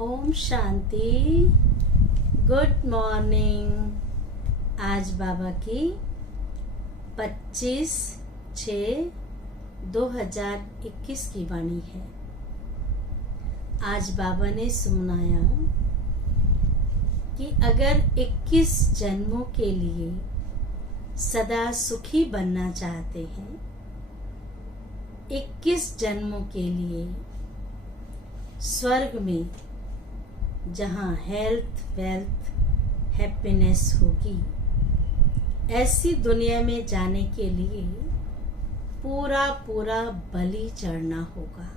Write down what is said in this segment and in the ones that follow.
Om Shanti. Good morning. आज बाबा की 25/6/2021 की वाणी है। आज बाबा ने सुनाया कि अगर 21 जन्मों के लिए सदा सुखी बनना चाहते हैं, 21 जन्मों के लिए स्वर्ग में जहाँ हेल्थ, वेल्थ, हैप्पीनेस होगी, ऐसी दुनिया में जाने के लिए पूरा बलि चढ़ना होगा।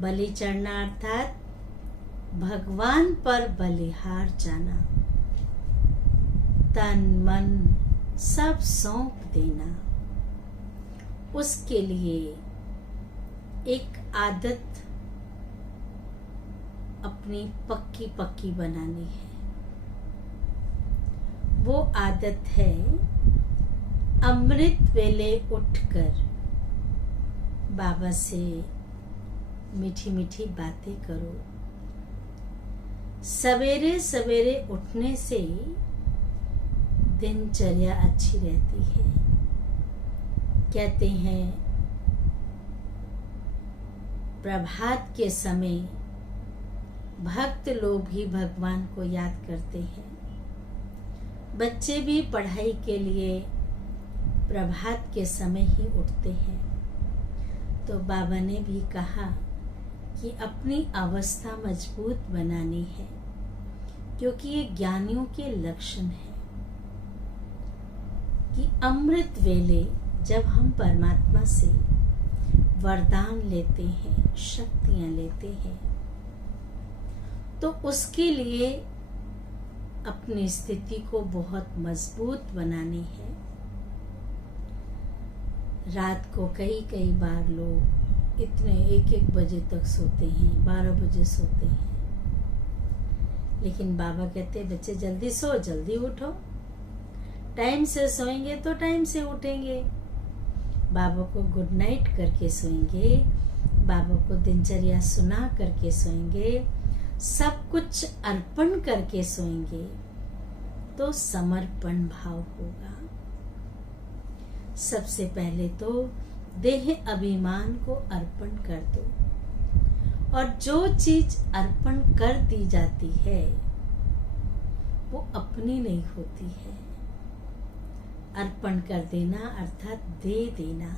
बलि चढ़ना अर्थात भगवान पर बलिहार जाना, तन मन सब सौंप देना। उसके लिए एक आदत अपनी पक्की बनानी है। वो आदत है अमृत वेले उठकर बाबा से मीठी मीठी बातें करो। सवेरे सवेरे उठने से दिनचर्या अच्छी रहती है। कहते हैं प्रभात के समय भक्त लोग भी भगवान को याद करते हैं। बच्चे भी पढ़ाई के लिए प्रभात के समय ही उठते हैं। तो बाबा ने भी कहा कि अपनी अवस्था मजबूत बनानी है, क्योंकि ये ज्ञानियों के लक्षण है कि अमृत वेले जब हम परमात्मा से वरदान लेते हैं, शक्तियां लेते हैं, तो उसके लिए अपनी स्थिति को बहुत मजबूत बनानी है। रात को कई बार लोग इतने 1-1 बजे तक सोते हैं, 12 बजे सोते हैं। लेकिन बाबा कहते बच्चे जल्दी सो, जल्दी उठो। टाइम से सोएंगे तो टाइम से उठेंगे। बाबा को गुड नाइट करके सोएंगे, बाबा को दिनचर्या सुना करके सोएंगे, सब कुछ अर्पण करके सोएंगे, तो समर्पण भाव होगा। सबसे पहले तो देह अभिमान को अर्पण कर दो, और जो चीज अर्पण कर दी जाती है वो अपनी नहीं होती है। अर्पण कर देना अर्थात दे देना।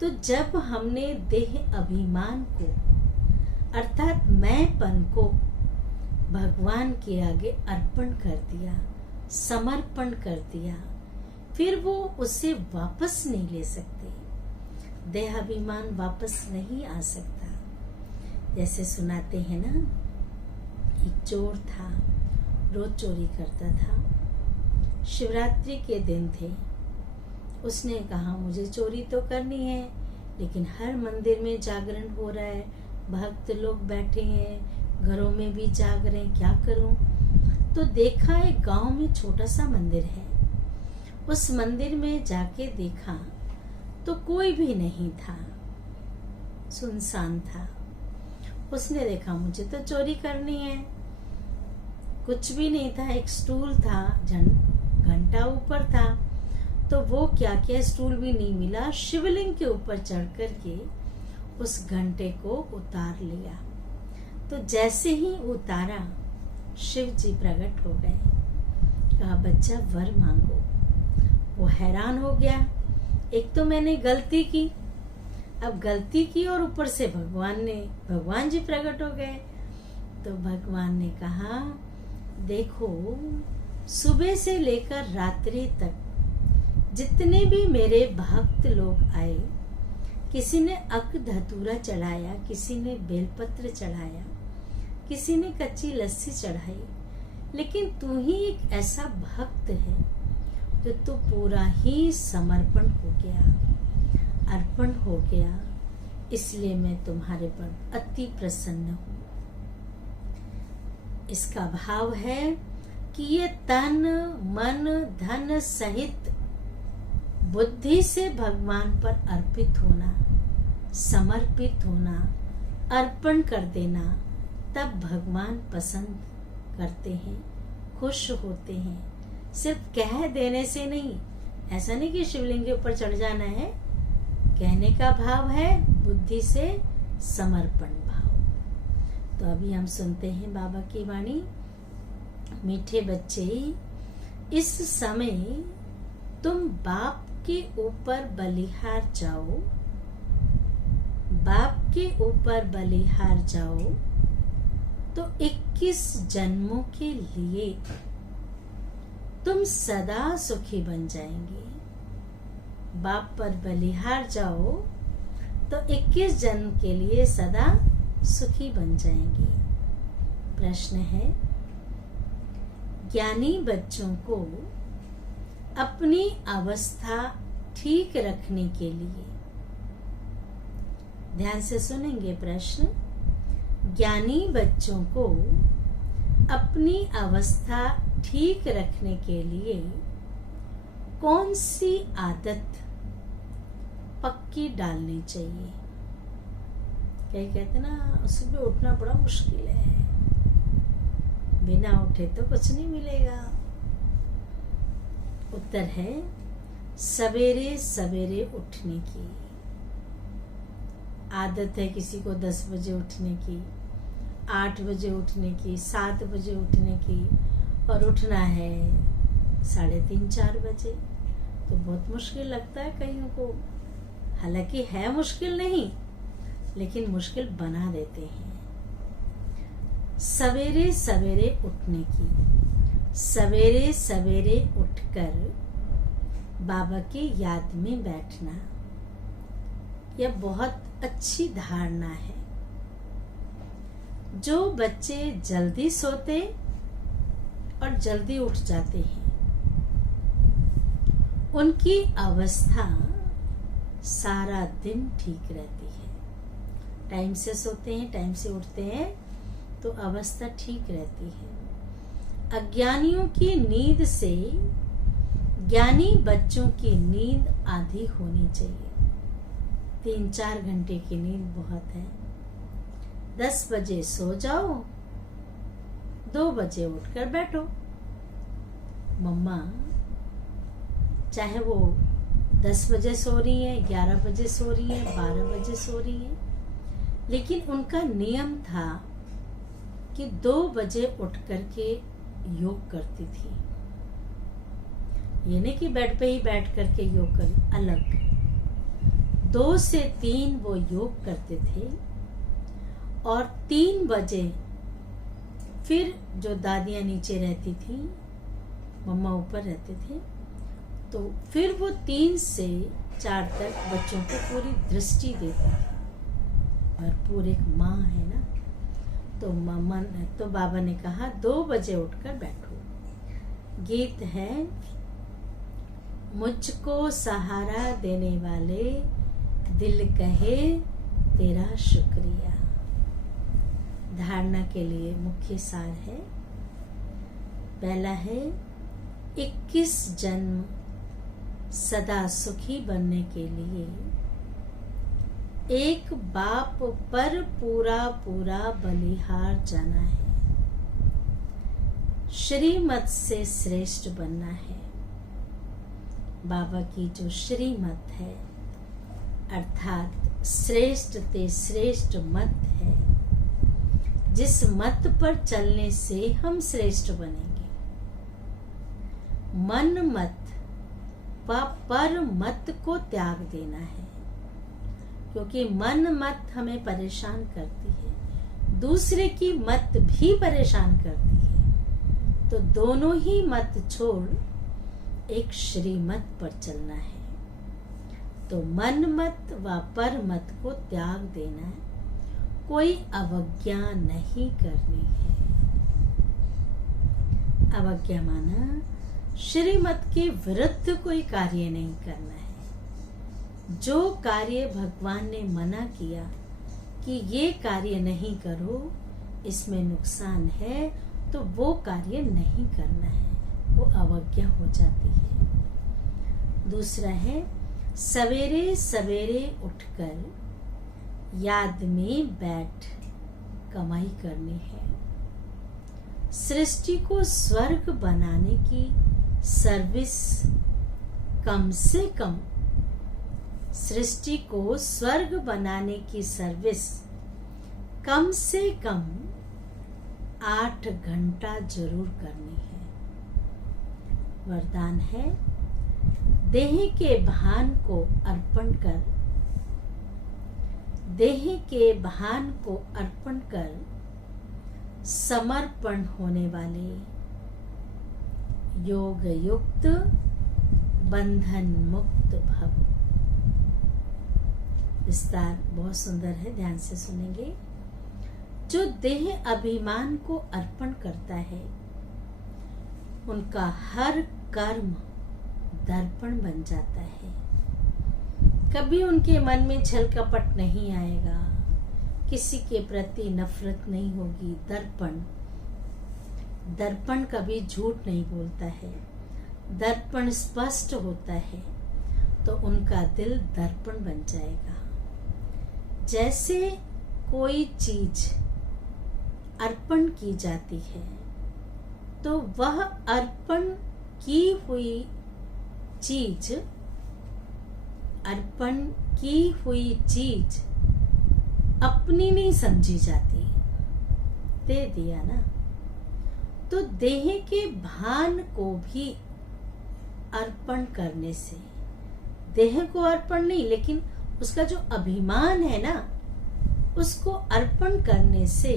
तो जब हमने देह अभिमान को अर्थात मैंपन को भगवान के आगे अर्पण कर दिया, समर्पण कर दिया, फिर वो उसे वापस नहीं ले सकते। देहाभिमान वापस नहीं आ सकता। जैसे सुनाते हैं ना, एक चोर था, रोज चोरी करता था। शिवरात्रि के दिन थे। उसने कहा मुझे चोरी तो करनी है, लेकिन हर मंदिर में जागरण हो रहा है, भक्त लोग बैठे हैं, घरों में भी जाग रहे हैं, क्या करूं? तो देखा एक गांव में छोटा सा मंदिर है। उस मंदिर में जाके देखा तो कोई भी नहीं था, सुनसान था। उसने देखा मुझे तो चोरी करनी है, कुछ भी नहीं था। एक स्टूल था, घंटा ऊपर था, तो वो क्या किया, स्टूल भी नहीं मिला, शिवलिंग के ऊपर चढ़ कर के उस घंटे को उतार लिया। तो जैसे ही उतारा, शिव जी प्रकट हो गए। कहा बच्चा वर मांगो। वो हैरान हो गया, एक तो मैंने गलती की, अब गलती की और ऊपर से भगवान जी प्रकट हो गए। तो भगवान ने कहा देखो, सुबह से लेकर रात्रि तक जितने भी मेरे भक्त लोग आए, किसी ने अक धतूरा चढ़ाया, किसी ने बेलपत्र चढ़ाया, किसी ने कच्ची लस्सी चढ़ाई, लेकिन तू ही एक ऐसा भक्त है जो तू पूरा ही समर्पण हो गया, अर्पण हो गया, इसलिए मैं तुम्हारे पर अति प्रसन्न हूँ। इसका भाव है कि ये तन मन धन सहित बुद्धि से भगवान पर अर्पित होना, समर्पित होना, अर्पण कर देना, तब भगवान पसंद करते हैं, खुश होते हैं। सिर्फ कह देने से नहीं, ऐसा नहीं कि शिवलिंग के ऊपर चढ़ जाना है। कहने का भाव है बुद्धि से समर्पण भाव। तो अभी हम सुनते हैं बाबा की वाणी। मीठे बच्चे, इस समय तुम बाप के ऊपर बलिहार जाओ, बाप के ऊपर बलिहार जाओ तो 21 जन्मों के लिए तुम सदा सुखी बन जाएंगे। बाप पर बलिहार जाओ तो 21 जन्म के लिए सदा सुखी बन जाएंगे। प्रश्न है, ज्ञानी बच्चों को अपनी अवस्था ठीक रखने के लिए, ध्यान से सुनेंगे प्रश्न, ज्ञानी बच्चों को अपनी अवस्था ठीक रखने के लिए कौन सी आदत पक्की डालनी चाहिए? क्या कहते ना, सुबह उठना बड़ा मुश्किल है, बिना उठे तो कुछ नहीं मिलेगा। उत्तर है सवेरे सवेरे उठने की आदत है। किसी को 10 बजे उठने की, 8 बजे उठने की, 7 बजे उठने की, और उठना है 3:30-4 बजे। तो बहुत मुश्किल लगता है कईयों को। हालांकि है मुश्किल नहीं, लेकिन मुश्किल बना देते हैं। सवेरे सवेरे उठने की, सवेरे सवेरे उठकर बाबा की याद में बैठना, यह बहुत अच्छी धारणा है। जो बच्चे जल्दी सोते और जल्दी उठ जाते हैं, उनकी अवस्था सारा दिन ठीक रहती है। टाइम से सोते हैं, टाइम से उठते हैं तो अवस्था ठीक रहती है। अज्ञानियों की नींद से ज्ञानी बच्चों की नींद आधी होनी चाहिए। 3-4 घंटे की नींद बहुत है। 10 बजे सो जाओ, 2 बजे उठकर बैठो। मम्मा चाहे वो 10 बजे सो रही है, 11 बजे सो रही है, 12 बजे सो रही है, लेकिन उनका नियम था कि 2 बजे उठ करके योग करती थी। ये नहीं कि बेड पे ही बैठ करके योग कर, अलग 2 से 3 वो योग करते थे। और 3 बजे फिर जो दादियां नीचे रहती थी, मम्मा ऊपर रहते थे, तो फिर वो 3 से 4 तक बच्चों को पूरी दृष्टि देती थी। और पूरे एक माँ है ना, तो मम्मा तो बाबा ने कहा 2 बजे उठकर बैठो। गीत है, मुझको सहारा देने वाले दिल कहे तेरा शुक्रिया। धारणा के लिए मुख्य सार है, पहला है 21 जन्म सदा सुखी बनने के लिए एक बाप पर पूरा पूरा बलिहार जाना है। श्रीमत से श्रेष्ठ बनना है। बाबा की जो श्रीमत है, अर्थात श्रेष्ठ ते श्रेष्ठ मत है, जिस मत पर चलने से हम श्रेष्ठ बनेंगे। मन मत व पर मत को त्याग देना है, क्योंकि मन मत हमें परेशान करती है, दूसरे की मत भी परेशान करती है। तो दोनों ही मत छोड़ एक श्रीमत पर चलना है। तो मन मत व पर मत को त्याग देना है, कोई अवज्ञा नहीं करनी है। अवज्ञा माना श्रीमत के विरुद्ध कोई कार्य नहीं करना है। जो कार्य भगवान ने मना किया कि ये कार्य नहीं करो, इसमें नुकसान है, तो वो कार्य नहीं करना है, वो अवज्ञा हो जाती है। दूसरा है सवेरे सवेरे उठकर याद में बैठ कमाई करनी है। सृष्टि को स्वर्ग बनाने की सर्विस कम से कम, सृष्टि को स्वर्ग बनाने की सर्विस कम से कम 8 घंटा जरूर करनी है। वरदान है, देह के भान को अर्पण कर, देह के भान को अर्पण कर समर्पण होने वाले योग युक्त बंधन मुक्त भव। विस्तार बहुत सुंदर है, ध्यान से सुनेंगे। जो देह अभिमान को अर्पण करता है, उनका हर कर्म दर्पण बन जाता है। कभी उनके मन में छल कपट नहीं आएगा, किसी के प्रति नफरत नहीं होगी। दर्पण कभी झूठ नहीं बोलता है, दर्पण स्पष्ट होता है, तो उनका दिल दर्पण बन जाएगा। जैसे कोई चीज अर्पण की जाती है, तो वह अर्पण की हुई चीज, अर्पण की हुई चीज अपनी नहीं समझी जाती। दे दिया ना। तो देह के भान को भी अर्पण करने से, देह को अर्पण नहीं, लेकिन उसका जो अभिमान है ना, उसको अर्पण करने से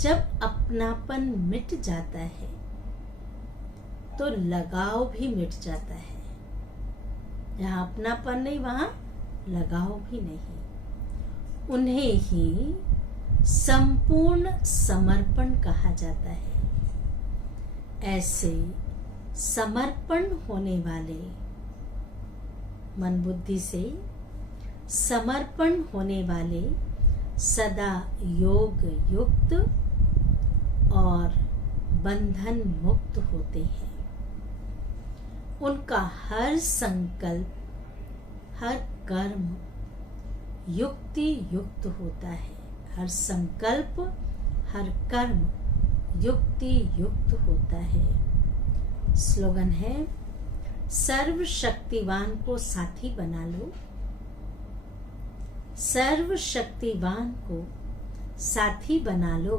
जब अपनापन मिट जाता है, तो लगाव भी मिट जाता है। जहाँ अपनापन नहीं, वहां लगाव भी नहीं। उन्हें ही संपूर्ण समर्पण कहा जाता है। ऐसे समर्पण होने वाले, मन बुद्धि से समर्पण होने वाले सदा योग युक्त और बंधन मुक्त होते हैं। उनका हर संकल्प, हर कर्म युक्ति युक्त होता है। हर संकल्प, हर कर्म युक्ति युक्त होता है। स्लोगन है, सर्वशक्तिवान को साथी बना लो, सर्वशक्तिवान को साथी बना लो,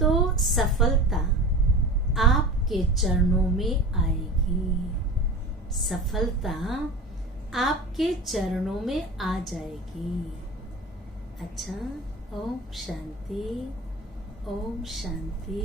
तो सफलता आपके चरणों में आएगी। सफलता आपके चरणों में आ जाएगी। अच्छा, ओम शांति, ओम शांति।